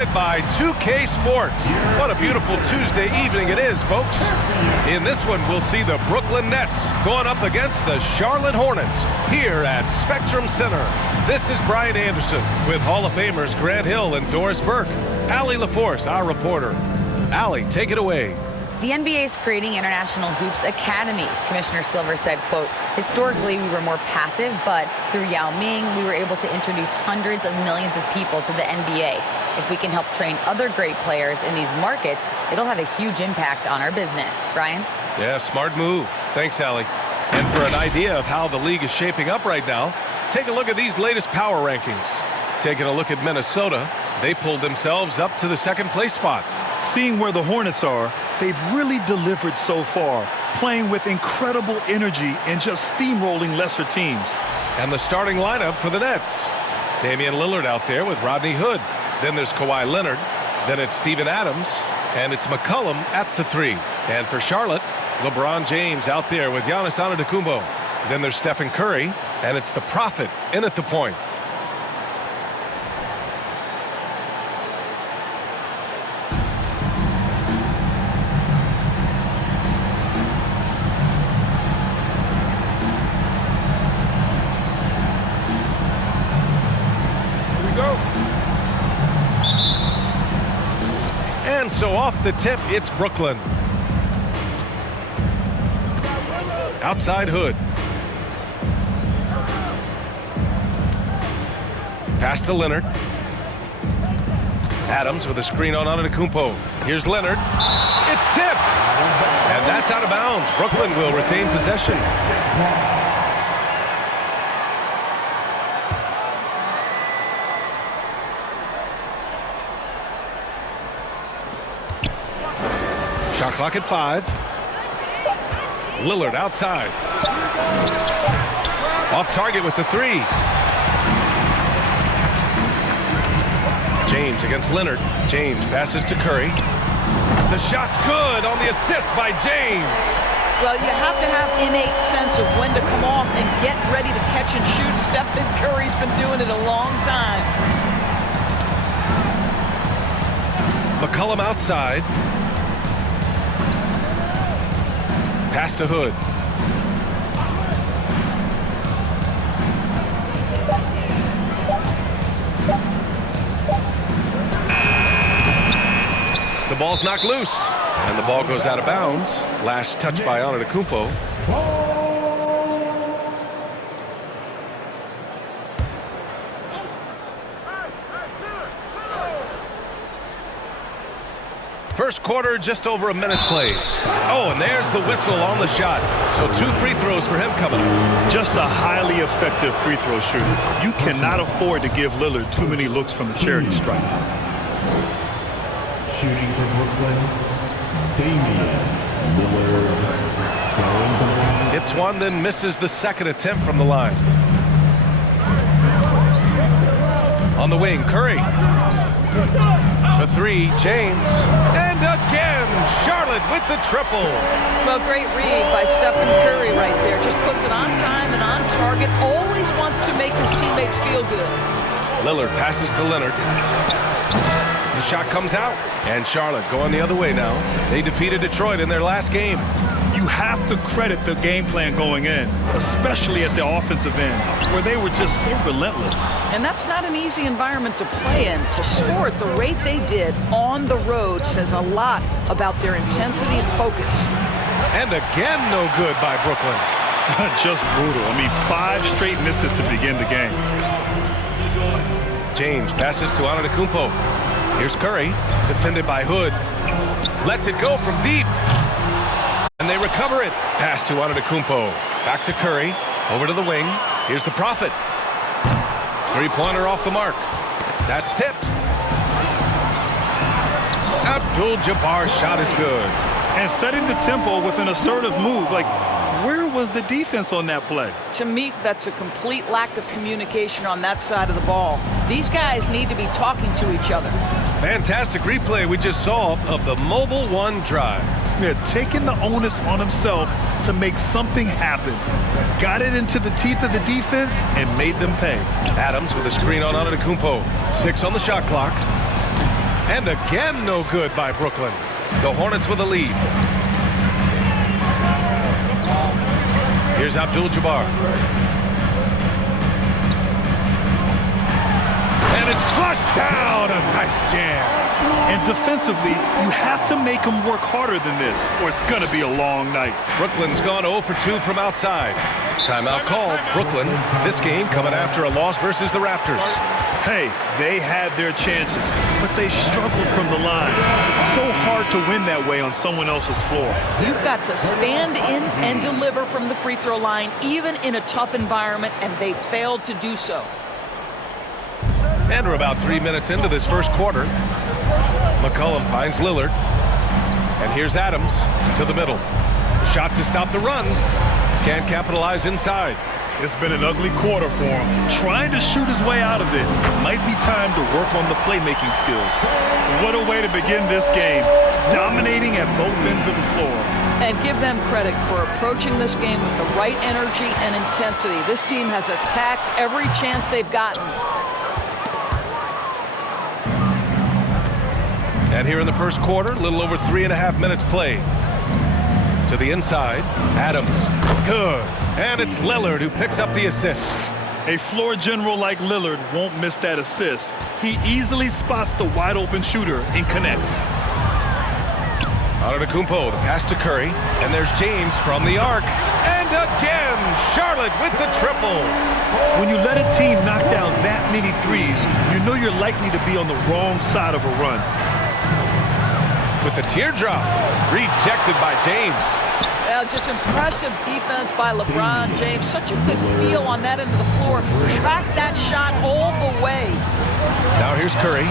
By 2K Sports. What a beautiful Tuesday evening it is, folks. In this one, we'll see the Brooklyn Nets going up against the Charlotte Hornets here at Spectrum Center. This is Brian Anderson with Hall of Famers Grant Hill and Doris Burke. Allie LaForce, our reporter. Allie, take it away. The NBA is creating international hoops academies. Commissioner Silver said, quote, historically, we were more passive, but through Yao Ming, we were able to introduce hundreds of millions of people to the NBA. If we can help train other great players in these markets, it'll have a huge impact on our business. Brian? Yeah, smart move. Thanks, Allie. And for an idea of how the league is shaping up right now, take a look at these latest power rankings. Taking a look at Minnesota, they pulled themselves up to the second place spot. Seeing where the Hornets are, they've really delivered so far, playing with incredible energy and just steamrolling lesser teams. And the starting lineup for the Nets. Damian Lillard out there with Rodney Hood. Then there's Kawhi Leonard. Then it's Steven Adams. And it's McCollum at the 3. And for Charlotte, LeBron James out there with Giannis Antetokounmpo. Then there's Stephen Curry. And it's the Prophet in at the point. And so off the tip, it's Brooklyn. Outside Hood. Pass to Leonard. Adams with a screen on Antetokounmpo. Here's Leonard. It's tipped. And that's out of bounds. Brooklyn will retain possession. Shot clock at 5. Lillard outside. Off target with the 3. James against Leonard. James passes to Curry. The shot's good on the assist by James. Well, you have to have innate sense of when to come off and get ready to catch and shoot. Stephen Curry's been doing it a long time. McCollum outside. Pass to Hood. The ball's knocked loose, and the ball goes out of bounds. Last touch by Antetokounmpo. First quarter, just over a minute played. Oh, and there's the whistle on the shot. So 2 free throws for him coming up. Just a highly effective free throw shooter. You cannot afford to give Lillard too many looks from the charity stripe. Shooting for Brooklyn, Damian Lillard. Hits one, then misses the second attempt from the line. On the wing, Curry. For 3, James. And again, Charlotte with the triple. Well, great read by Stephen Curry right there. Just puts it on time and on target. Always wants to make his teammates feel good. Lillard passes to Leonard. The shot comes out. And Charlotte going the other way now. They defeated Detroit in their last game. You have to credit the game plan going in, especially at the offensive end, where they were just so relentless. And that's not an easy environment to play in. To score at the rate they did on the road says a lot about their intensity and focus. And again, no good by Brooklyn. Just brutal. I mean, 5 straight misses to begin the game. James passes to Antetokounmpo. Here's Curry, defended by Hood. Lets it go from deep. And they recover it. Pass to Antetokounmpo. Back to Curry. Over to the wing. Here's the Prophet. 3-pointer off the mark. That's tipped. Abdul-Jabbar's shot is good. And setting the tempo with an assertive move. Like, where was the defense on that play? To me, that's a complete lack of communication on that side of the ball. These guys need to be talking to each other. Fantastic replay we just saw of the Mobile One drive. Yeah, taking the onus on himself to make something happen. Got it into the teeth of the defense and made them pay. Adams with a screen on Antetokounmpo. 6 on the shot clock. And again, no good by Brooklyn. The Hornets with a lead. Here's Abdul-Jabbar. And it's flushed down. A nice jam. And defensively, you have to make them work harder than this, or it's going to be a long night. Brooklyn's gone 0 for 2 from outside. Timeout called. Brooklyn, this game coming after a loss versus the Raptors. Hey, they had their chances, but they struggled from the line. It's so hard to win that way on someone else's floor. You've got to stand in and deliver from the free throw line, even in a tough environment, and they failed to do so. And we're about 3 minutes into this first quarter. McCollum finds Lillard. And here's Adams to the middle. Shot to stop the run. Can't capitalize inside. It's been an ugly quarter for him. Trying to shoot his way out of it. Might be time to work on the playmaking skills. What a way to begin this game. Dominating at both ends of the floor. And give them credit for approaching this game with the right energy and intensity. This team has attacked every chance they've gotten. And here in the first quarter, a little over 3.5 minutes played. To the inside, Adams. Good. And it's Lillard who picks up the assist. A floor general like Lillard won't miss that assist. He easily spots the wide open shooter and connects. Antetokounmpo, the pass to Curry. And there's James from the arc. And again, Charlotte with the triple. When you let a team knock down that many threes, you know you're likely to be on the wrong side of a run. With the teardrop, rejected by James. Well, just impressive defense by LeBron James. Such a good feel on that end of the floor. Track that shot all the way. Now here's Curry.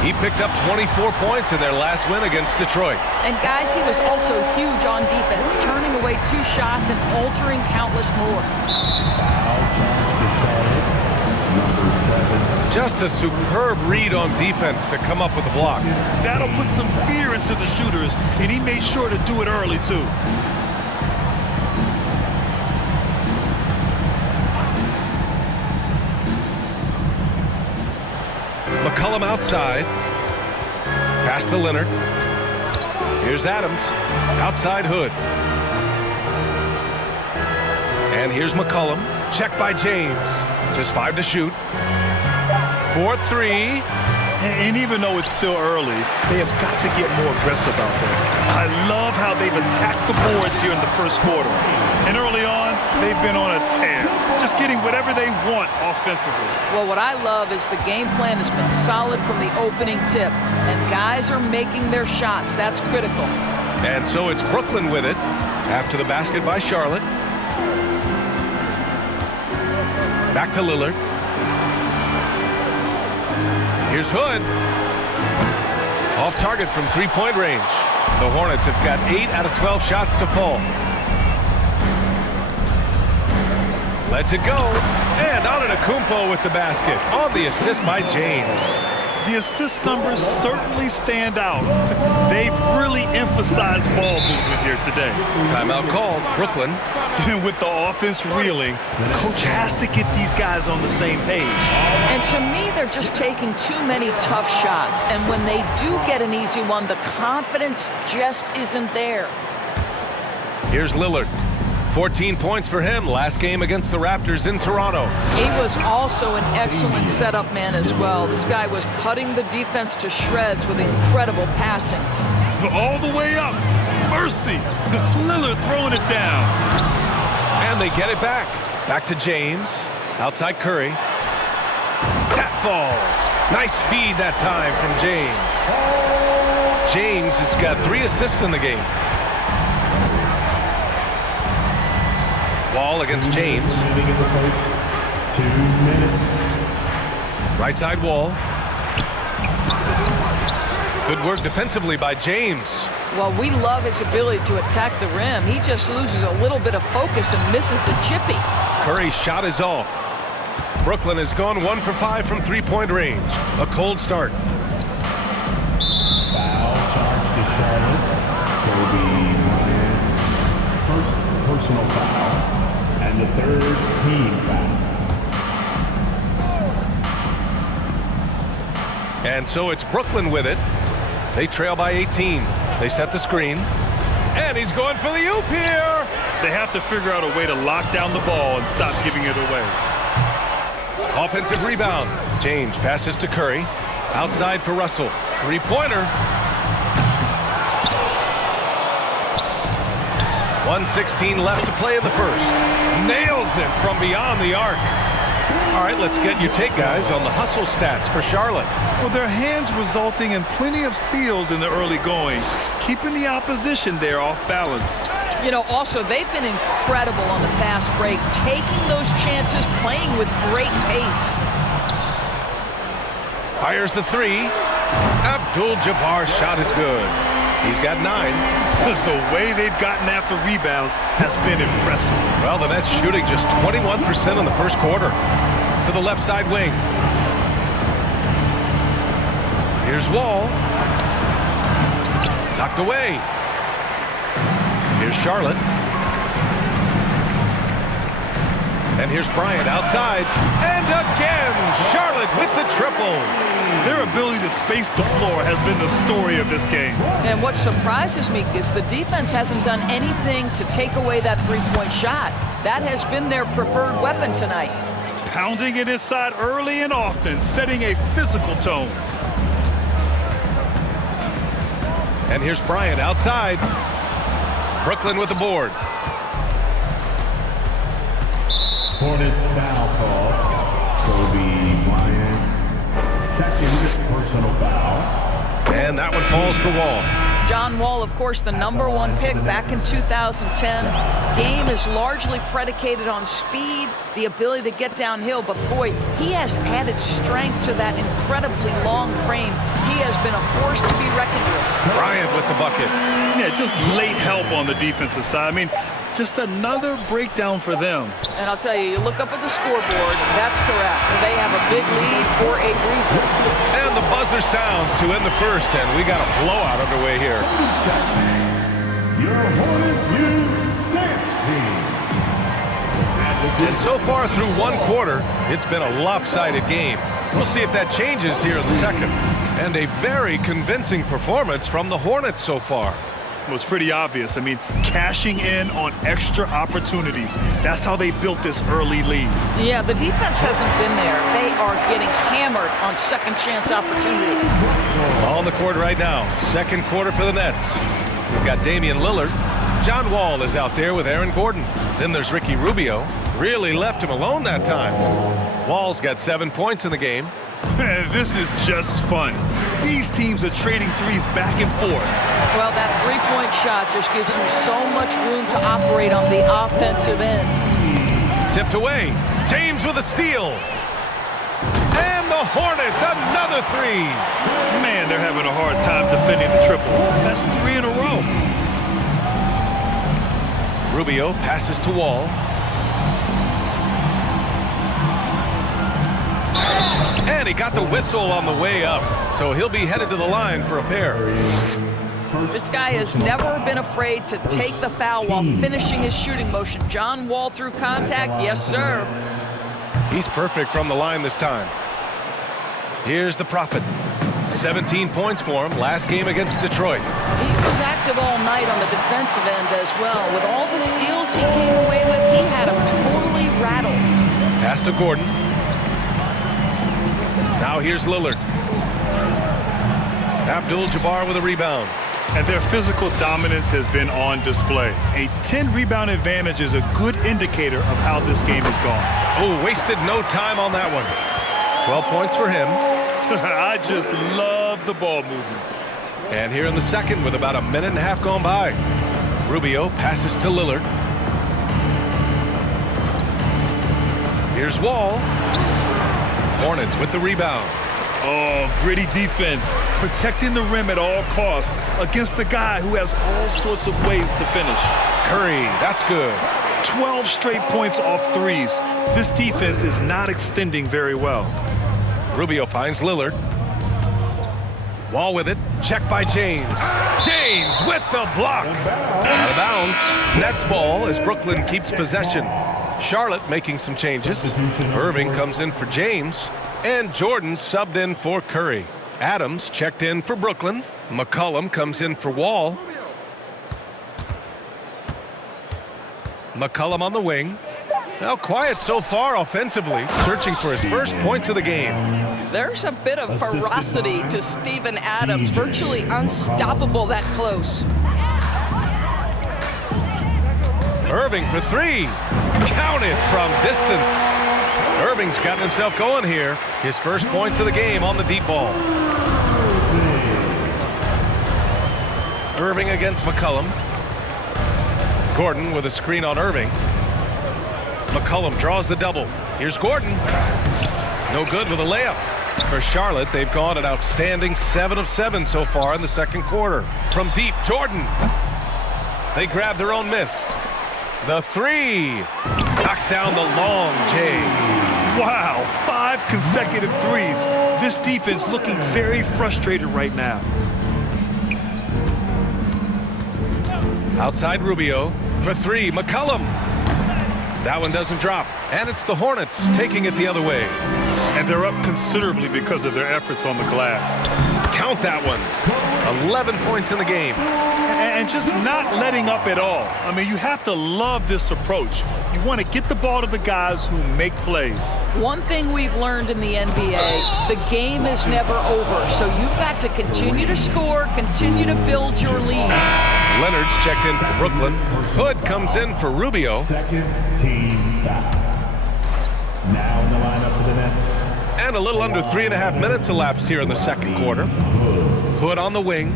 He picked up 24 points in their last win against Detroit. And guys, he was also huge on defense, turning away 2 shots and altering countless more. Just a superb read on defense to come up with the block. That'll put some fear into the shooters, and he made sure to do it early, too. McCollum outside. Pass to Leonard. Here's Adams. Outside Hood. And here's McCollum. Checked by James. Just 5 to shoot. 4-3. And even though it's still early, they have got to get more aggressive out there. I love how they've attacked the boards here in the first quarter. And early on, they've been on a tear, just getting whatever they want offensively. Well, what I love is the game plan has been solid from the opening tip, and guys are making their shots. That's critical. And so it's Brooklyn with it after the basket by Charlotte. Back to Lillard. Here's Hood. Off target from 3-point range. The Hornets have got 8 out of 12 shots to fall. Lets it go. And Antetokounmpo with the basket on the assist by James. The assist numbers certainly stand out. They've really emphasized ball movement here today. Timeout called. Brooklyn. And with the offense reeling, coach has to get these guys on the same page. And to me, they're just taking too many tough shots. And when they do get an easy one, the confidence just isn't there. Here's Lillard. 14 points for him last game against the Raptors in Toronto. He was also an excellent setup man as well. This guy was cutting the defense to shreds with incredible passing. All the way up. Mercy. Lillard throwing it down. And they get it back. Back to James. Outside Curry. That falls. Nice feed that time from James. James has got 3 assists in the game. Wall against James. 2 minutes. Right side Wall. Good work defensively by James. Well, we love his ability to attack the rim. He just loses a little bit of focus and misses the chippy. Curry's shot is off. Brooklyn has gone 1 for 5 from 3-point range. A cold start. Foul charge to Charlotte. Kobe Bryant. First personal foul. And the 3rd team foul. And so it's Brooklyn with it. They trail by 18. They set the screen. And he's going for the oop here. They have to figure out a way to lock down the ball and stop giving it away. Offensive rebound. James passes to Curry. Outside for Russell. Three-pointer. 1:16 left to play in the first. Nails it from beyond the arc. All right, let's get your take, guys, on the hustle stats for Charlotte. Well, their hands resulting in plenty of steals in the early going, keeping the opposition there off balance. You know, also, they've been incredible on the fast break, taking those chances, playing with great pace. Fires the three. Abdul-Jabbar's shot is good. He's got 9. The way they've gotten after rebounds has been impressive. Well, the Nets shooting just 21% in the first quarter. To the left side wing. Here's Wall. Knocked away. Here's Charlotte. And here's Bryant outside. And again, Charlotte with the triple. Their ability to space the floor has been the story of this game. And what surprises me is the defense hasn't done anything to take away that three-point shot. That has been their preferred weapon tonight. Pounding it inside early and often, setting a physical tone. And here's Bryant outside. Brooklyn with the board. Hornets foul call. Kobe Bryant, second personal foul. And that one falls for Wall. John Wall, of course, the #1 pick back in 2010. Game is largely predicated on speed, the ability to get downhill, but boy, he has added strength to that incredibly long frame. He has been a force to be reckoned with. Bryant with the bucket. Yeah, just late help on the defensive side. I mean, just another breakdown for them. And I'll tell you, you look up at the scoreboard, that's correct. They have a big lead for a reason. And the buzzer sounds to end the first, and we got a blowout underway here. Your Hornets dance team. And so far through one quarter, it's been a lopsided game. We'll see if that changes here in the second. And a very convincing performance from the Hornets so far. Well, it's pretty obvious. I mean, cashing in on extra opportunities. That's how they built this early lead. Yeah, the defense hasn't been there. They are getting hammered on second chance opportunities. All on the court right now. Second quarter for the Nets. We've got Damian Lillard. John Wall is out there with Aaron Gordon. Then there's Ricky Rubio. Really left him alone that time. Wall's got 7 points in the game. This is just fun. These teams are trading threes back and forth. Well, that three-point shot just gives you so much room to operate on the offensive end. Tipped away. James with a steal. And the Hornets, another three. Man, they're having a hard time defending the triple. That's 3 in a row. Rubio passes to Wall. And he got the whistle on the way up, so he'll be headed to the line for a pair. This guy has never been afraid to take the foul while finishing his shooting motion. John Wall through contact, yes, sir. He's perfect from the line this time. Here's the Prophet. 17 points for him last game against Detroit. He was active all night on the defensive end as well. With all the steals he came away with, he had him totally rattled. Pass to Gordon. Now here's Lillard. Abdul-Jabbar with a rebound. And their physical dominance has been on display. A 10-rebound advantage is a good indicator of how this game has gone. Oh, wasted no time on that one. 12 points for him. I just love the ball movement. And here in the second with about a minute and a half gone by. Rubio passes to Lillard. Here's Wall. Hornets with the rebound. Oh, gritty defense, protecting the rim at all costs against a guy who has all sorts of ways to finish. Curry, that's good. 12 straight points off threes. This defense is not extending very well. Rubio finds Lillard. Wall with it. Check by James. James with the block. Out of bounds. Nets ball as Brooklyn keeps possession. Charlotte making some changes. Irving comes in for James. And Jordan subbed in for Curry. Adams checked in for Brooklyn. McCollum comes in for Wall. McCollum on the wing. Now quiet so far offensively, searching for his first points of the game. There's a bit of ferocity to Steven Adams, virtually unstoppable that close. Irving for three. Counted from distance. Irving's gotten himself going here. His first points of the game on the deep ball. Irving against McCollum. Gordon with a screen on Irving. McCollum draws the double. Here's Gordon. No good with a layup. For Charlotte, they've gone an outstanding 7 of 7 so far in the second quarter. From deep, Jordan. They grab their own miss. The three. Knocks down the long J. Wow, 5 consecutive threes. This defense looking very frustrated right now. Outside Rubio for three. McCollum. That one doesn't drop. And it's the Hornets taking it the other way. And they're up considerably because of their efforts on the glass. Count that one. 11 points in the game. And just not letting up at all. I mean, you have to love this approach. You want to get the ball to the guys who make plays. One thing we've learned in the NBA, the game is never over. So you've got to continue to score, continue to build your lead. Leonard's checked in for Brooklyn. Hood comes in for Rubio. Second team foul. Now in the lineup for the Nets. And a little under 3.5 minutes elapsed here in the second quarter. Hood on the wing.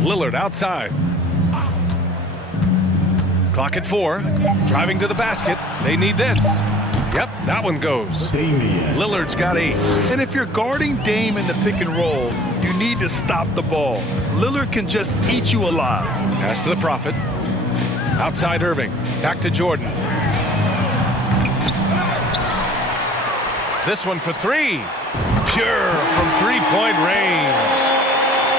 Lillard outside. Clock at 4. Driving to the basket. They need this. Yep, that one goes. Lillard's got 8. And if you're guarding Dame in the pick and roll, you need to stop the ball. Lillard can just eat you alive. Pass to the Prophet. Outside Irving. Back to Jordan. This one for three. Pure from three-point range.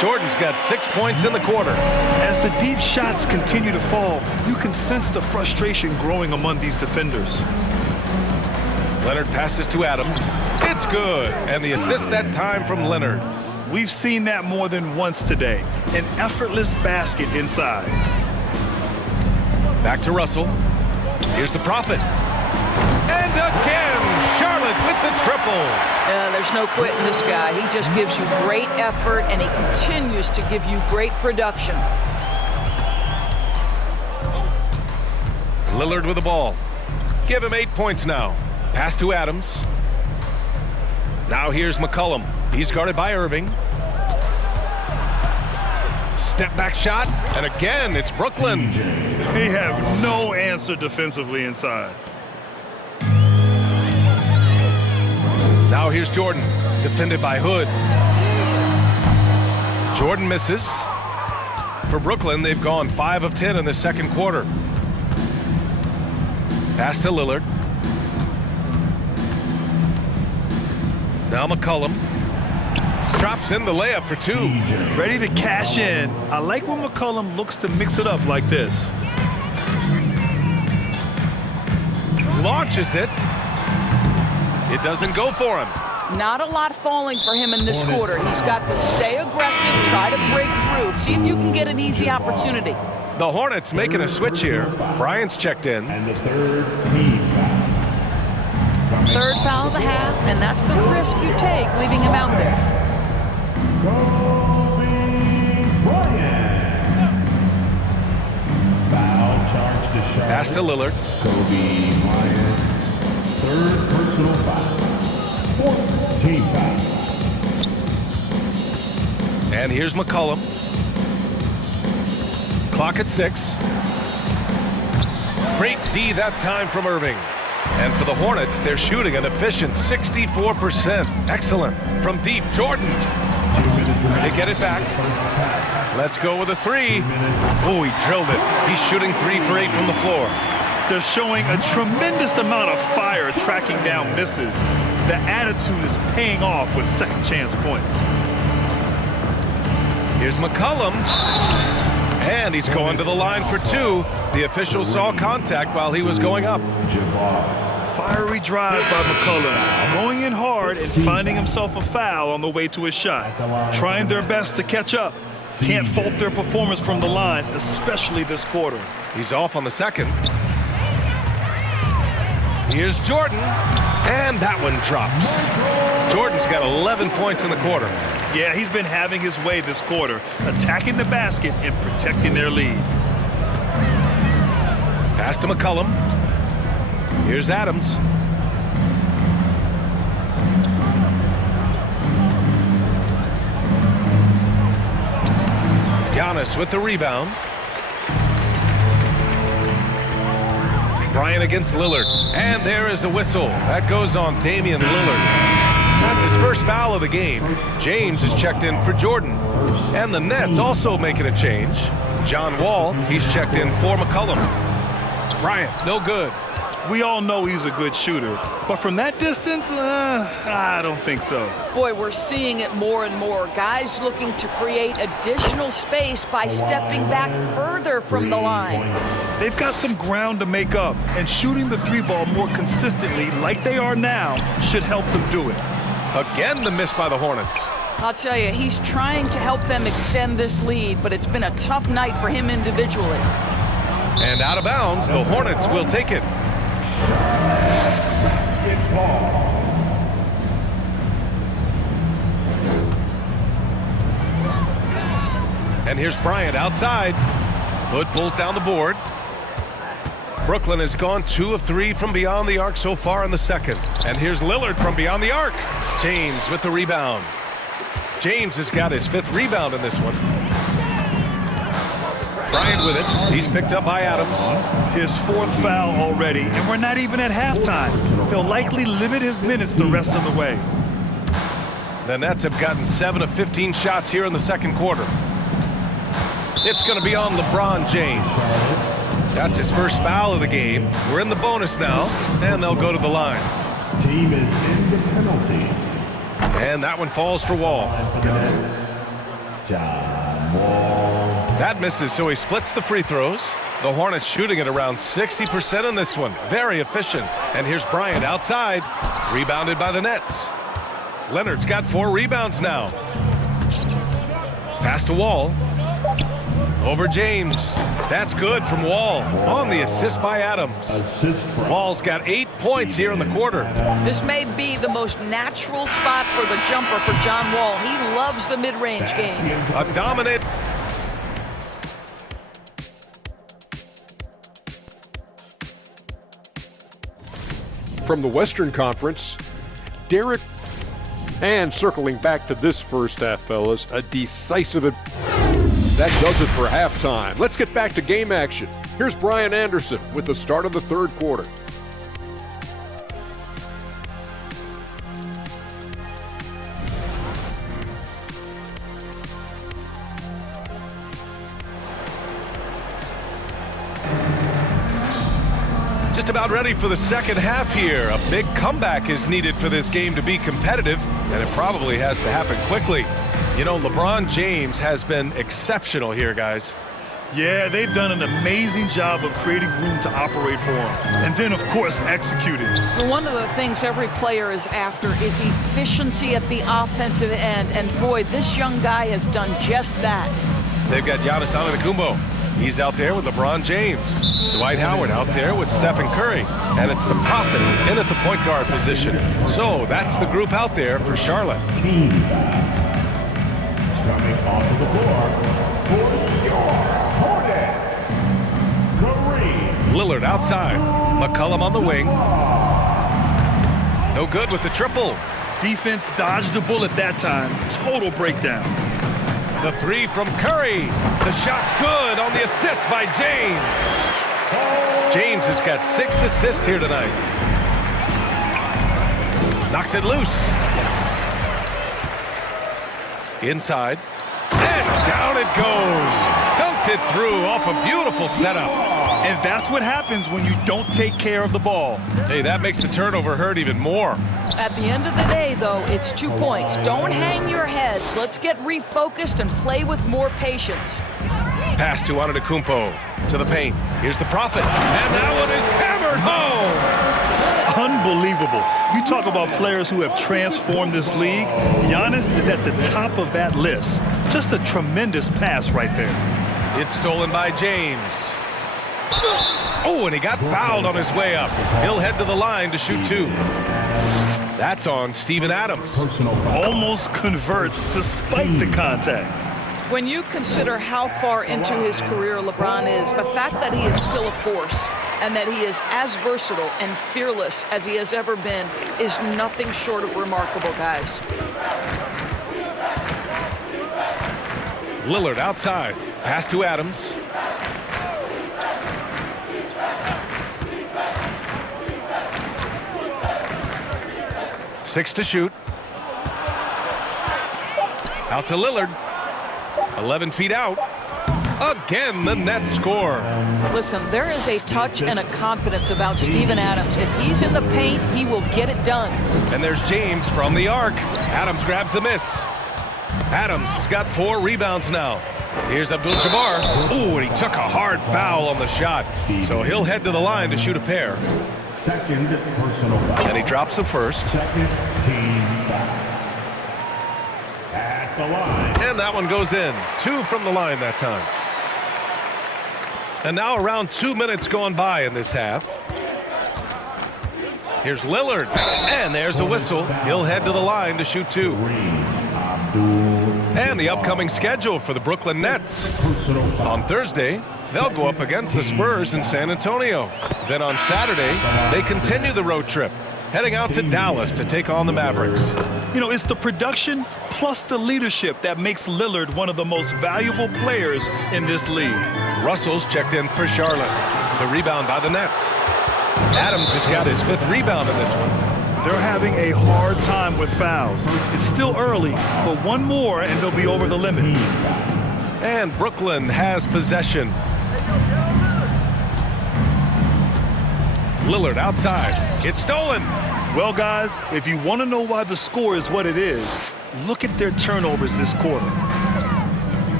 Jordan's got 6 points in the quarter. As the deep shots continue to fall, you can sense the frustration growing among these defenders. Leonard passes to Adams. It's good. And the assist that time from Leonard. We've seen that more than once today. An effortless basket inside. Back to Russell. Here's the Prophet. And again, Charlotte with the triple. There's no quitting this guy. He just gives you great effort, and he continues to give you great production. Lillard with the ball. Give him 8 points now. Pass to Adams. Now here's McCollum. He's guarded by Irving. Step back shot, and again, it's Brooklyn. They have no answer defensively inside. Now here's Jordan, defended by Hood. Jordan misses. For Brooklyn, they've gone 5 of 10 in the second quarter. Pass to Lillard. Now McCollum. Drops in the layup for 2. Ready to cash in. I like when McCollum looks to mix it up like this. Launches it. It doesn't go for him. Not a lot falling for him in this quarter. He's got to stay aggressive, try to break through, see if you can get an easy opportunity. The Hornets making a switch here. Bryant's checked in. And the third team foul. Third foul of the half, and that's the risk you take leaving him out there. Foul charge to Charlotte. Pass to Lillard. Kobe Bryant. Third personal foul. Fourth team foul. And here's McCollum. Clock at 6. Great D that time from Irving. And for the Hornets, they're shooting an efficient 64%. Excellent. From deep, Jordan. They get it back. Let's go with a 3. Oh, he drilled it. He's shooting 3 for 8 from the floor. They're showing a tremendous amount of fire tracking down misses. The attitude is paying off with second chance points. Here's McCollum. And he's going to the line for 2. The official saw contact while he was going up. Fiery drive by McCollum, going in hard and finding himself a foul on the way to his shot. Trying their best to catch up. Can't fault their performance from the line, especially this quarter. He's off on the second. Here's Jordan, and that one drops. Jordan's got 11 points in the quarter. Yeah, he's been having his way this quarter, attacking the basket and protecting their lead. Pass to McCollum. Here's Adams. Giannis with the rebound. Bryant against Lillard. And there is the whistle. That goes on Damian Lillard. That's his first foul of the game. James is checked in for Jordan. And the Nets also making a change. John Wall, he's checked in for McCollum. Bryant, no good. We all know he's a good shooter, but from that distance, I don't think so. Boy, we're seeing it more and more. Guys looking to create additional space by stepping back further from the line. They've got some ground to make up, and shooting the three ball more consistently like they are now should help them do it. Again, the miss by the Hornets. I'll tell you, he's trying to help them extend this lead, but it's been a tough night for him individually. And out of bounds, the Hornets will take it. And here's Bryant outside. Hood pulls down the board. Brooklyn has gone 2 of 3 from beyond the arc so far in the second. And here's Lillard from beyond the arc. James with the rebound. James has got his 5th rebound in this one. Bryant with it. He's picked up by Adams. His 4th foul already, and we're not even at halftime. They'll likely limit his minutes the rest of the way. The Nets have gotten 7 of 15 shots here in the second quarter. It's going to be on LeBron James. That's his first foul of the game. We're in the bonus now, and they'll go to the line. Team is in the penalty. And that one falls for Wall. John Wall. That misses, so he splits the free throws. The Hornets shooting at around 60% in this one. Very efficient. And here's Bryant outside. Rebounded by the Nets. Leonard's got 4 rebounds now. Pass to Wall. Over James. That's good from Wall. On the assist by Adams. Wall's got 8 points here in the quarter. This may be the most natural spot for the jumper for John Wall. He loves the mid-range game. A dominant. From the Western Conference, Derek, and circling back to this first half, fellas, a decisive. That does it for halftime. Let's get back to game action. Here's Brian Anderson with the start of the third quarter. Just about ready for the second half here. A big comeback is needed for this game to be competitive, and it probably has to happen quickly. You know, LeBron James has been exceptional here, guys. Yeah, they've done an amazing job of creating room to operate for him. And then, of course, executing. One of the things every player is after is efficiency at the offensive end. And boy, this young guy has done just that. They've got Giannis Antetokounmpo. He's out there with LeBron James. Dwight Howard out there with Stephen Curry. And it's the Prophet in at the point guard position. So that's the group out there for Charlotte. Team coming onto the floor for your Hornets. Kareem. Lillard outside. McCollum on the wing. No good with the triple. Defense dodged a bullet that time. Total breakdown. The 3 from Curry. The shot's good on the assist by James. James has got 6 assists here tonight. Knocks it loose. Inside. And down it goes. Dunked it through off a beautiful setup. And that's what happens when you don't take care of the ball. Hey, that makes the turnover hurt even more. At the end of the day, though, it's 2 points. Don't hang your heads. Let's get refocused and play with more patience. Pass to Antetokounmpo to the paint. Here's the Prophet. And that one is hammered home. Unbelievable. You talk about players who have transformed this league. Giannis is at the top of that list. Just a tremendous pass right there. It's stolen by James. Oh, and he got fouled on his way up. He'll head to the line to shoot 2. That's on Steven Adams. Almost converts despite the contact. When you consider how far into his career LeBron is, the fact that he is still a force and that he is as versatile and fearless as he has ever been is nothing short of remarkable, guys. Lillard outside. Pass to Adams. Six to shoot. Out to Lillard. 11 feet out. Again, the Nets score. Listen, there is a touch and a confidence about Steven Adams. If he's in the paint, he will get it done. And there's James from the arc. Adams grabs the miss. Adams has got 4 rebounds now. Here's Abdul-Jabbar. Ooh, and he took a hard foul on the shot. So he'll head to the line to shoot a pair. Second personal foul. And he drops the first. Second team foul. At the line. And that one goes in. 2 from the line that time. And now around 2 minutes gone by in this half. Here's Lillard. And there's a whistle. He'll head to the line to shoot 2. And the upcoming schedule for the Brooklyn Nets. On Thursday, they'll go up against the Spurs in San Antonio. Then on Saturday, they continue the road trip, heading out to Dallas to take on the Mavericks. You know, it's the production plus the leadership that makes Lillard one of the most valuable players in this league. Russell's checked in for Charlotte. The rebound by the Nets. Adams has got his 5th rebound in this one. They're having a hard time with fouls. It's still early, but one more and they'll be over the limit. And Brooklyn has possession. Lillard outside. It's stolen. Well, guys, if you want to know why the score is what it is, look at their turnovers this quarter.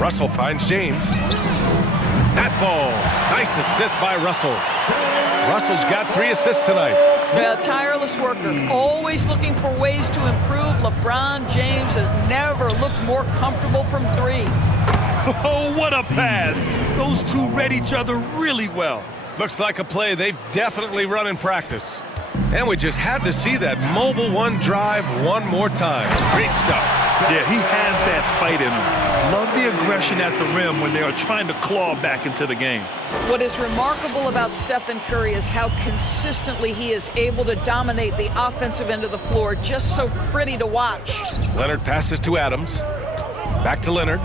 Russell finds James. That falls. Nice assist by Russell. Russell's got 3 assists tonight. Yeah, tireless worker, always looking for ways to improve. LeBron James has never looked more comfortable from 3. Oh, what a pass. Those two read each other really well. Looks like a play they've definitely run in practice. And we just had to see that mobile one drive one more time. Great stuff. Yeah, he has that fight in him. Love the aggression at the rim when they are trying to claw back into the game. What is remarkable about Stephen Curry is how consistently he is able to dominate the offensive end of the floor. Just so pretty to watch. Leonard passes to Adams. Back to Leonard.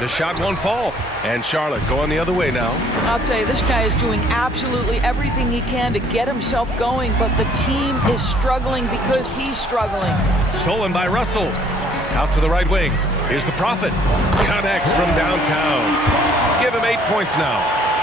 The shot won't fall. And Charlotte going the other way now. I'll tell you, this guy is doing absolutely everything he can to get himself going, but the team is struggling because he's struggling. Stolen by Russell. Out to the right wing. Here's the Prophet. Connects from downtown. Give him 8 points now.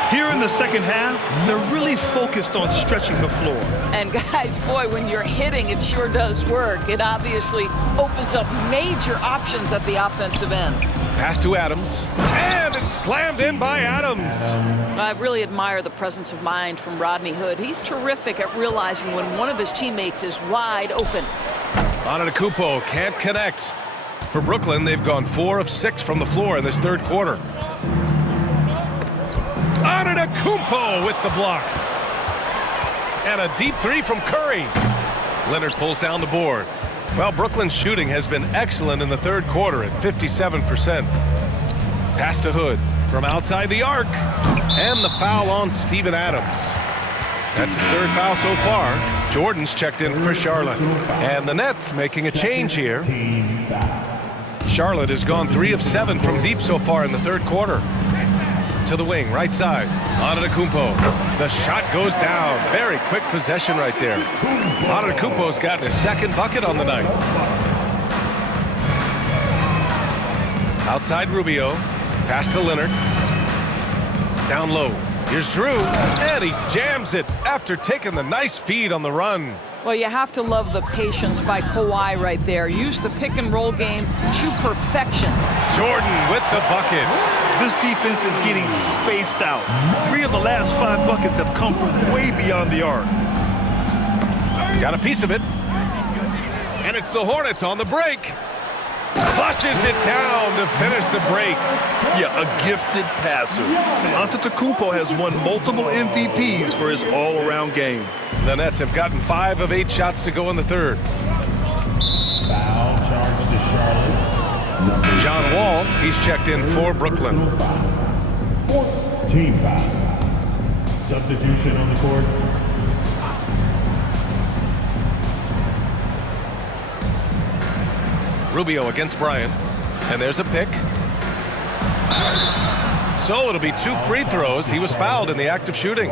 Here in the second half, they're really focused on stretching the floor. And guys, boy, when you're hitting, it sure does work. It obviously opens up major options at the offensive end. Pass to Adams. And it's slammed in by Adams. I really admire the presence of mind from Rodney Hood. He's terrific at realizing when one of his teammates is wide open. Antetokounmpo can't connect. For Brooklyn, they've gone 4 of 6 from the floor in this third quarter. Antetokounmpo with the block. And a deep 3 from Curry. Leonard pulls down the board. Well, Brooklyn's shooting has been excellent in the third quarter at 57%. Pass to Hood from outside the arc. And the foul on Steven Adams. That's his 3rd foul so far. Jordan's checked in for Charlotte. And the Nets making a change here. Charlotte has gone 3 of 7 from deep so far in the third quarter. To the wing, right side. Antetokounmpo. The shot goes down. Very quick possession right there. Antetokounmpo's gotten his 2nd bucket on the night. Outside Rubio. Pass to Leonard. Down low. Here's Drew. And he jams it after taking the nice feed on the run. Well, you have to love the patience by Kawhi right there. Use the pick and roll game to perfection. Jordan with the bucket. This defense is getting spaced out. 3 of the last 5 buckets have come from way beyond the arc. Got a piece of it. And it's the Hornets on the break. Flushes it down to finish the break. Yeah, a gifted passer. Antetokounmpo has won multiple MVPs for his all-around game. The Nets have gotten 5 of 8 shots to go in the third. Foul charge to Charlotte. John Wall, he's checked in for Brooklyn. Team foul. Substitution on the court. Rubio against Bryant. And there's a pick. So it'll be 2 free throws. He was fouled in the act of shooting.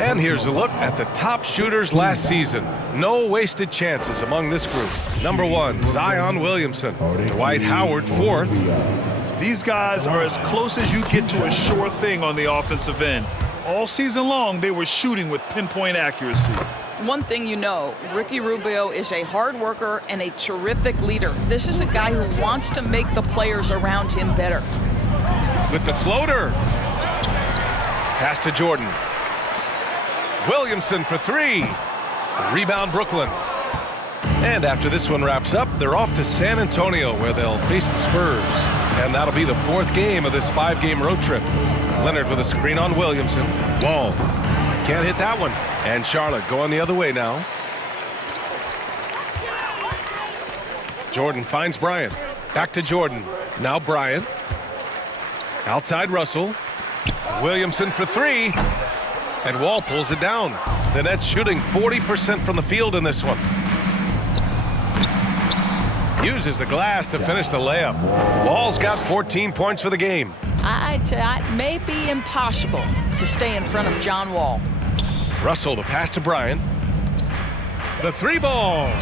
And here's a look at the top shooters last season. No wasted chances among this group. Number 1, Zion Williamson. Dwight Howard, 4th. These guys are as close as you get to a sure thing on the offensive end. All season long, they were shooting with pinpoint accuracy. One thing you know, Ricky Rubio is a hard worker and a terrific leader. This is a guy who wants to make the players around him better. With the floater. Pass to Jordan. Williamson for 3. Rebound Brooklyn. And after this one wraps up, they're off to San Antonio where they'll face the Spurs. And that'll be the 4th game of this 5-game road trip. Leonard with a screen on Williamson. Wall. Can't hit that one. And Charlotte going the other way now. Jordan finds Bryant. Back to Jordan. Now Bryant. Outside Russell. Williamson for 3. And Wall pulls it down. The Nets shooting 40% from the field in this one. Uses the glass to finish the layup. Wall's got 14 points for the game. It may be impossible to stay in front of John Wall. Russell, the pass to Bryant. The 3-ball.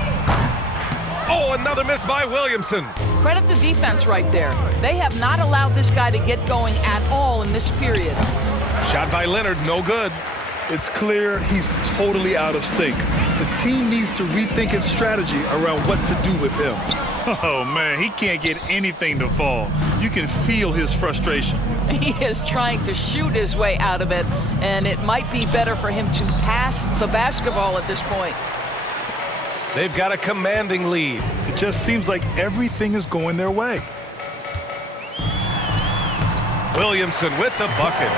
Oh, another miss by Williamson. Credit the defense right there. They have not allowed this guy to get going at all in this period. Shot by Leonard, no good. It's clear he's totally out of sync. The team needs to rethink its strategy around what to do with him. Oh, man, he can't get anything to fall. You can feel his frustration. He is trying to shoot his way out of it, and it might be better for him to pass the basketball at this point. They've got a commanding lead. It just seems like everything is going their way. Williamson with the bucket.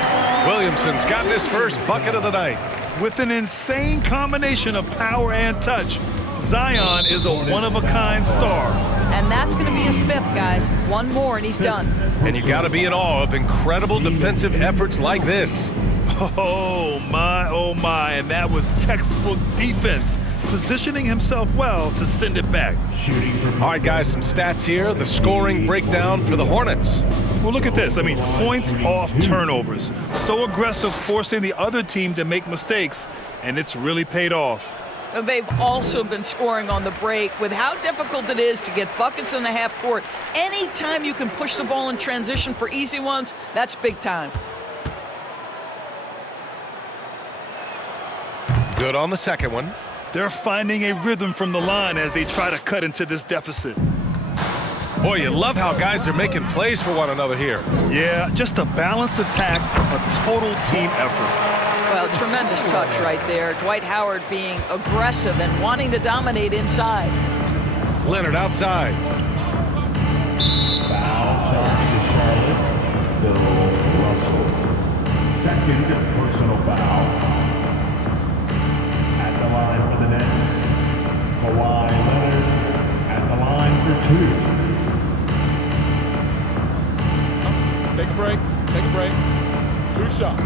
Williamson's gotten his first bucket of the night. With an insane combination of power and touch, Zion is a one-of-a-kind star. And that's going to be his 5th, guys. One more and he's done. And you got to be in awe of incredible defensive efforts like this. Oh my, and that was textbook defense, positioning himself well to send it back. All right, guys, some stats here. The scoring breakdown for the Hornets. Well, look at this. I mean, points off turnovers. So aggressive, forcing the other team to make mistakes, and it's really paid off. And they've also been scoring on the break. With how difficult it is to get buckets in the half court, anytime you can push the ball in transition for easy ones, that's big time. Good on the second one. They're finding a rhythm from the line as they try to cut into this deficit. Boy, you love how guys are making plays for one another here. Yeah, just a balanced attack, a total team effort. Well, tremendous touch right there. Dwight Howard being aggressive and wanting to dominate inside. Leonard outside. Foul charge to Charlotte. Bill Russell. 2nd personal foul. At the line for the Nets, Kawhi Leonard at the line for 2. Take a break. 2 shots.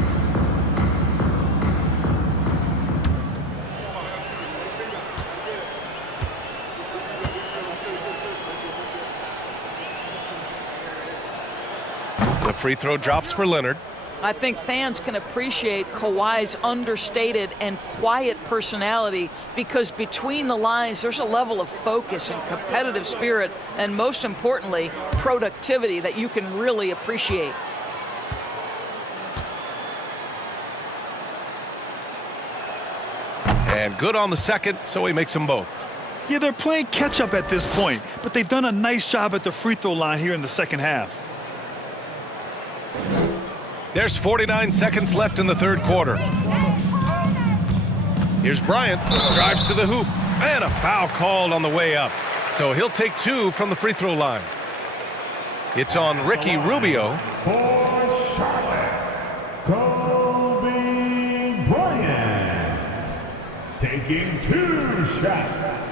The free throw drops for Leonard. I think fans can appreciate Kawhi's understated and quiet personality because between the lines, there's a level of focus and competitive spirit, and most importantly, productivity that you can really appreciate. And good on the second, so he makes them both. Yeah, they're playing catch-up at this point, but they've done a nice job at the free throw line here in the second half. There's 49 seconds left in the third quarter. Here's Bryant, drives to the hoop, and a foul called on the way up. So he'll take 2 from the free throw line. It's on Ricky Rubio. For Charlotte, Kobe Bryant, taking 2 shots.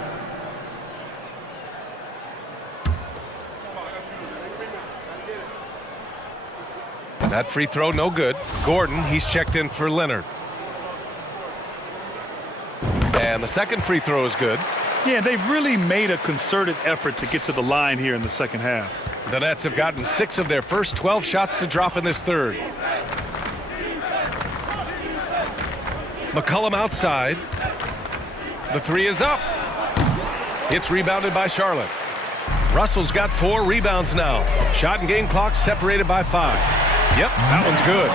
That free throw, no good. Gordon, he's checked in for Leonard. And the second free throw is good. Yeah, they've really made a concerted effort to get to the line here in the second half. The Nets have gotten 6 of their first 12 shots to drop in this third. McCollum outside. The 3 is up. It's rebounded by Charlotte. Russell's got 4 rebounds now. Shot and game clock separated by 5. Yep, that one's good.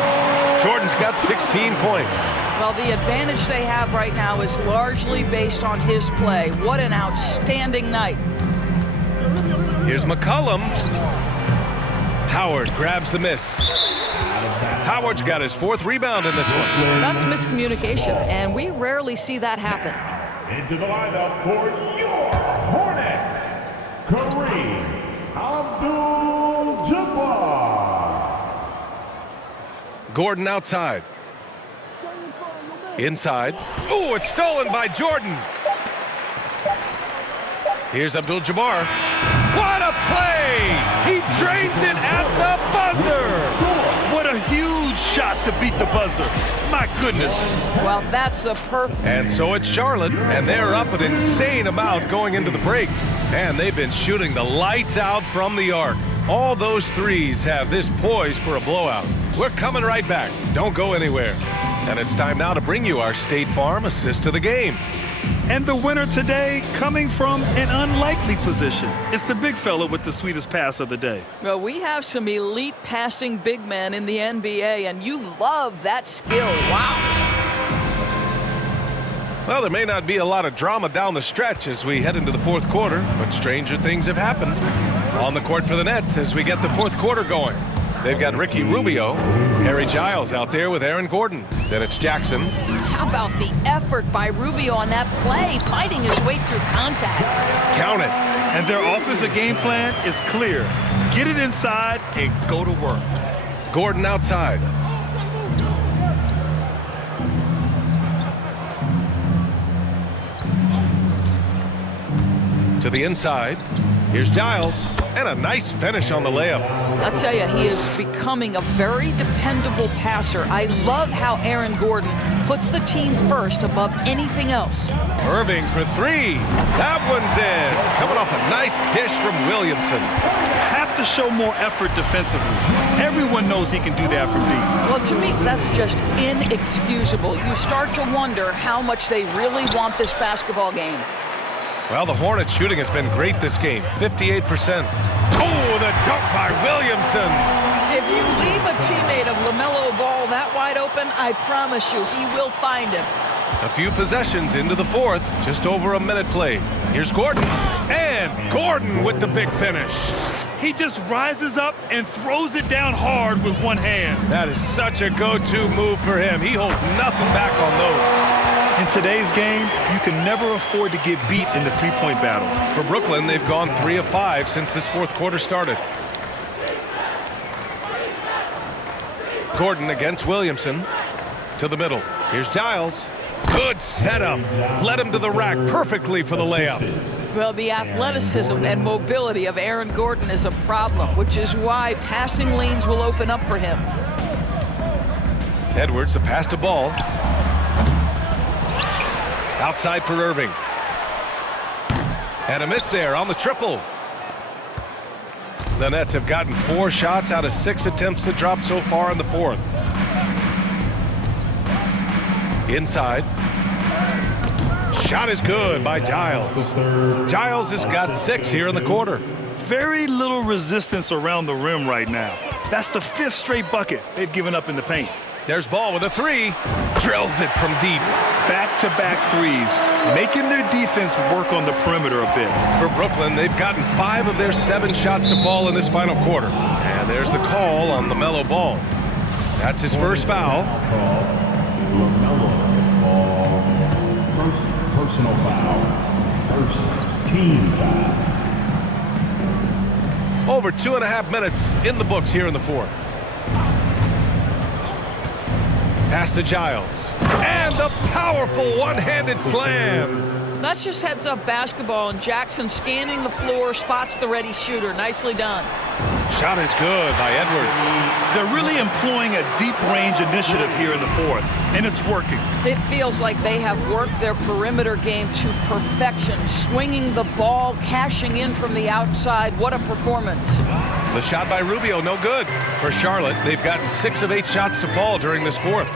Jordan's got 16 points. Well, the advantage they have right now is largely based on his play. What an outstanding night. Here's McCollum. Howard grabs the miss. Howard's got his 4th rebound in this one. That's miscommunication, and we rarely see that happen. Into the lineup for your Hornets, Kareem Abdul-Jabbar. Gordon outside. Inside. Oh, it's stolen by Jordan. Here's Abdul-Jabbar. What a play! He drains it at the buzzer! What a huge shot to beat the buzzer. My goodness. Well, that's the perfect. And so it's Charlotte, and they're up an insane amount going into the break. And they've been shooting the lights out from the arc. All those threes have this poised for a blowout. We're coming right back. Don't go anywhere. And it's time now to bring you our State Farm assist to the game. And the winner today coming from an unlikely position. It's the big fella with the sweetest pass of the day. Well, we have some elite passing big men in the NBA, and you love that skill. Wow. Well, there may not be a lot of drama down the stretch as we head into the fourth quarter, but stranger things have happened. On the court for the Nets as we get the fourth quarter going. They've got Ricky Rubio, Harry Giles out there with Aaron Gordon. Then it's Jackson. How about the effort by Rubio on that play, fighting his way through contact? Count it. And their offensive game plan is clear. Get it inside and go to work. Gordon outside. To the inside. Here's Giles. And a nice finish on the layup. I'll tell you, he is becoming a very dependable passer. I love how Aaron Gordon puts the team first above anything else. Irving for 3. That one's in. Coming off a nice dish from Williamson. Have to show more effort defensively. Everyone knows he can do that from deep. Well, to me, that's just inexcusable. You start to wonder how much they really want this basketball game. Well, the Hornets shooting has been great this game, 58%. Oh, the dunk by Williamson. If you leave a teammate of LaMelo Ball that wide open, I promise you he will find him. A few possessions into the fourth, just over a minute played. Here's Gordon, and Gordon with the big finish. He just rises up and throws it down hard with one hand. That is such a go-to move for him. He holds nothing back on those. In today's game, you can never afford to get beat in the three-point battle. For Brooklyn, they've gone 3 of 5 since this fourth quarter started. Gordon against Williamson. To the middle. Here's Giles. Good setup. Led him to the rack perfectly for the layup. Well, the athleticism and mobility of Aaron Gordon is a problem, which is why passing lanes will open up for him. Edwards, the pass to Ball. Outside for Irving. And a miss there on the triple. The Nets have gotten 4 shots out of 6 attempts to drop so far in the fourth. Inside. Shot is good by Giles. Giles has got 6 here in the quarter. Very little resistance around the rim right now. That's the 5th straight bucket they've given up in the paint. There's Ball with a three. Drills it from deep. Back-to-back threes, making their defense work on the perimeter a bit. For Brooklyn, they've gotten 5 of their 7 shots to fall in this final quarter. And there's the call on LaMelo Ball. That's his first foul. LaMelo Ball. First personal foul. First team foul. Over 2.5 minutes in the books here in the fourth. Pass to Giles. And the powerful one-handed slam. That's just heads-up basketball, and Jackson scanning the floor, spots the ready shooter. Nicely done. Shot is good by Edwards. They're really employing a deep-range initiative here in the fourth, and it's working. It feels like they have worked their perimeter game to perfection, swinging the ball, cashing in from the outside. What a performance. The shot by Rubio, no good. For Charlotte, they've gotten 6 of 8 shots to fall during this fourth.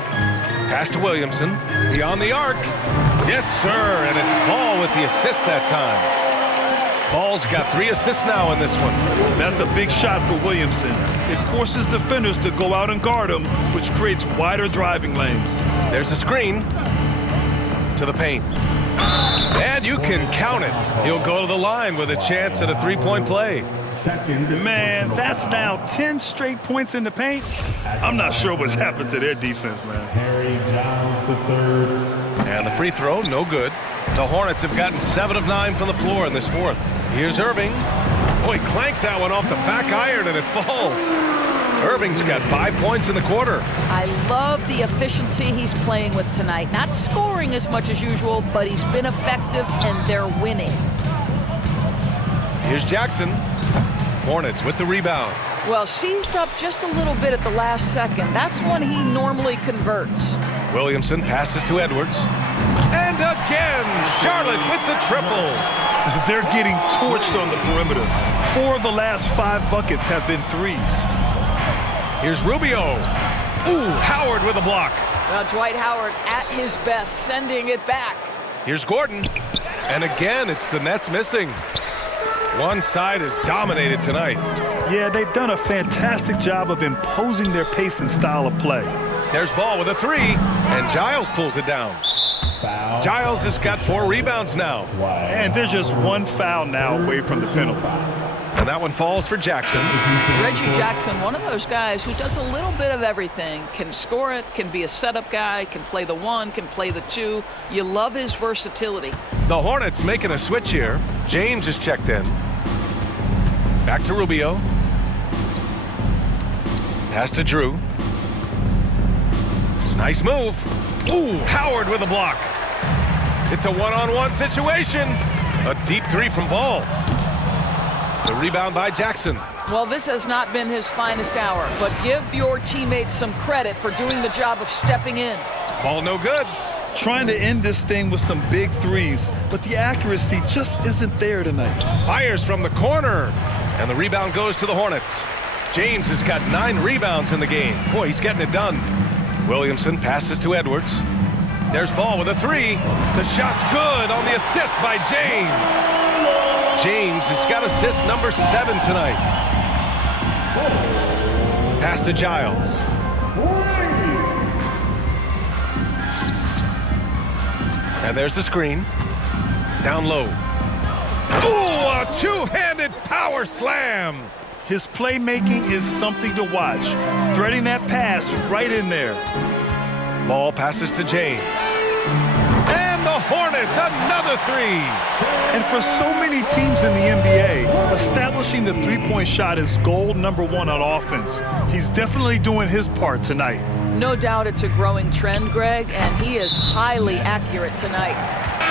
Pass to Williamson. Beyond the arc. Yes, sir. And it's Ball with the assist that time. Ball's got 3 assists now in this one. That's a big shot for Williamson. It forces defenders to go out and guard him, which creates wider driving lanes. There's a screen to the paint. And you can count it. He'll go to the line with a chance at a 3-point play. Man, that's now 10 straight points in the paint. I'm not sure what's happened to their defense, man. Harry Giles III. And the free throw, no good. The Hornets have gotten 7 of 9 from the floor in this fourth. Here's Irving. Oh, he clanks that one off the back iron and it falls. Irving's got 5 points in the quarter. I love the efficiency he's playing with tonight. Not scoring as much as usual, but he's been effective and they're winning. Here's Jackson. Hornets with the rebound. Well, seized up just a little bit at the last second. That's when he normally converts. Williamson passes to Edwards. And again, Charlotte with the triple. They're getting torched on the perimeter. 4 of the last 5 buckets have been threes. Here's Rubio. Ooh, Howard with a block. Well, Dwight Howard at his best, sending it back. Here's Gordon. And again, it's the Nets missing. One side is dominated tonight. Yeah, they've done a fantastic job of imposing their pace and style of play. There's Ball with a 3, and Giles pulls it down. Foul. Giles has got 4 rebounds now. And there's just 1 foul now away from the penalty. And that one falls for Jackson. Reggie Jackson, one of those guys who does a little bit of everything. Can score it, can be a setup guy, can play the 1, can play the 2. You love his versatility. The Hornets making a switch here. James is checked in. Back to Rubio. Pass to Drew. Nice move. Ooh, Howard with a block. It's a one-on-one situation. A deep 3 from Ball. The rebound by Jackson. Well, this has not been his finest hour, but give your teammates some credit for doing the job of stepping in. Ball no good. Trying to end this thing with some big threes, but the accuracy just isn't there tonight. Fires from the corner. And the rebound goes to the Hornets. James has got 9 rebounds in the game. Boy, he's getting it done. Williamson passes to Edwards. There's Ball with a 3. The shot's good on the assist by James. James has got assist number 7 tonight. Pass to Giles. And there's the screen. Down low. Ooh, a 2-handed power slam. His playmaking is something to watch. Threading that pass right in there. Ball passes to James. And the Hornets, another 3. And for so many teams in the NBA, establishing the three-point shot is goal number 1 on offense. He's definitely doing his part tonight. No doubt it's a growing trend, Greg, and he is highly accurate tonight.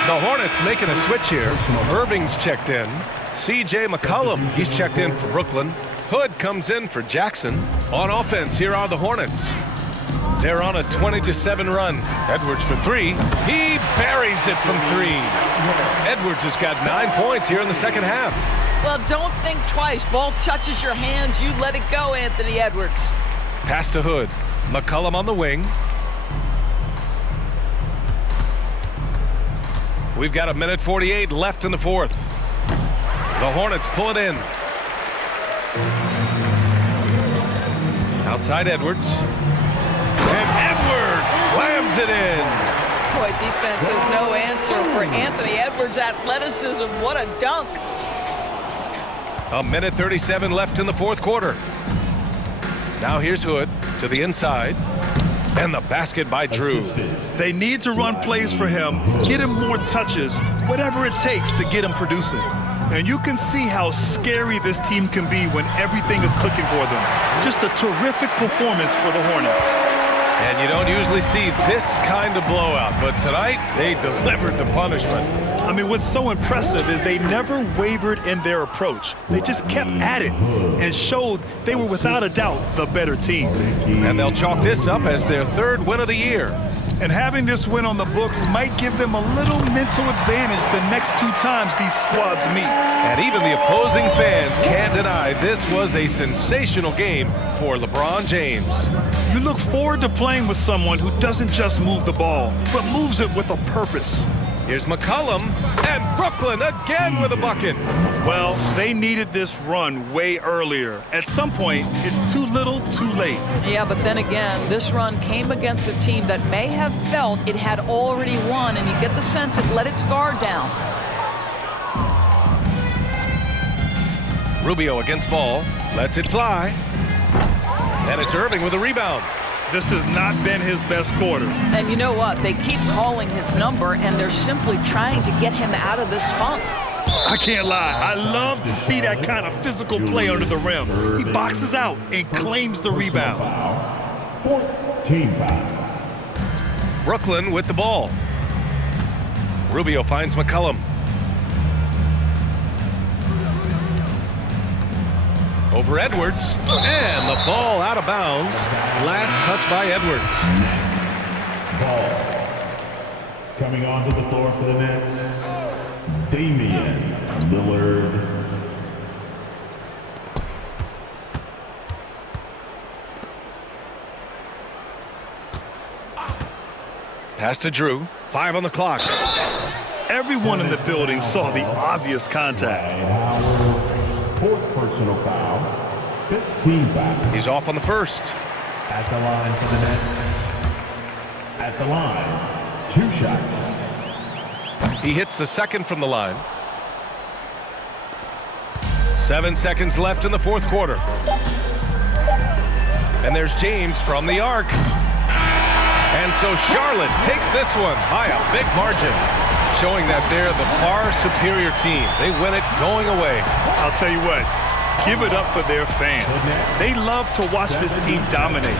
The Hornets making a switch here. Irving's checked in. C.J. McCollum, he's checked in for Brooklyn. Hood comes in for Jackson. On offense, here are the Hornets. They're on a 20-7 run. Edwards for 3. He buries it from 3. Edwards has got 9 points here in the second half. Well, don't think twice. Ball touches your hands, you let it go, Anthony Edwards. Pass to Hood. McCollum on the wing. We've got 1:48 left in the fourth. The Hornets pull it in. Outside Edwards. And it in. Boy, defense has no answer for Anthony Edwards' athleticism. What a dunk. A minute 37 left in the fourth quarter. Now here's Hood to the inside. And the basket by Drew. They need to run plays for him, get him more touches, whatever it takes to get him producing. And you can see how scary this team can be when everything is clicking for them. Just a terrific performance for the Hornets. And you don't usually see this kind of blowout, but tonight they delivered the punishment. I mean, what's so impressive is they never wavered in their approach. They just kept at it and showed they were without a doubt the better team. And they'll chalk this up as their third win of the year. And having this win on the books might give them a little mental advantage the next two times these squads meet. And even the opposing fans can't deny this was a sensational game for LeBron James. You look forward to playing with someone who doesn't just move the ball, but moves it with a purpose. Here's McCollum, and Brooklyn again with a bucket. Well, they needed this run way earlier. At some point, it's too little, too late. Yeah, but then again, this run came against a team that may have felt it had already won, and you get the sense it let its guard down. Rubio against ball, lets it fly. And it's Irving with a rebound. This has not been his best quarter. And you know what? They keep calling his number, and they're simply trying to get him out of this funk. I can't lie. I love to see that kind of physical play under the rim. He boxes out and claims the rebound. 14 foul. Brooklyn with the ball. Rubio finds McCollum. Over Edwards, and the ball out of bounds. Last touch by Edwards. Ball. Coming onto the floor for the Nets, Damian Lillard. Pass to Drew. 5 on the clock. Everyone in the building saw the obvious contact. Fourth personal foul, 15 foul. He's off on the first. At the line for the Nets. At the line, 2 shots. He hits the second from the line. 7 seconds left in the fourth quarter. And there's James from the arc. And so Charlotte takes this one by a big margin, showing that they're the far superior team. They win it going away. I'll tell you what, give it up for their fans. They love to watch this team dominate.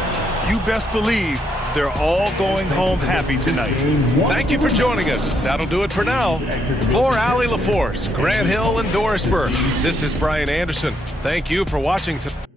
You best believe they're all going home happy tonight. Thank you for joining us. That'll do it for now. For Allie LaForce, Grant Hill, and Doris Burke, this is Brian Anderson. Thank you for watching tonight.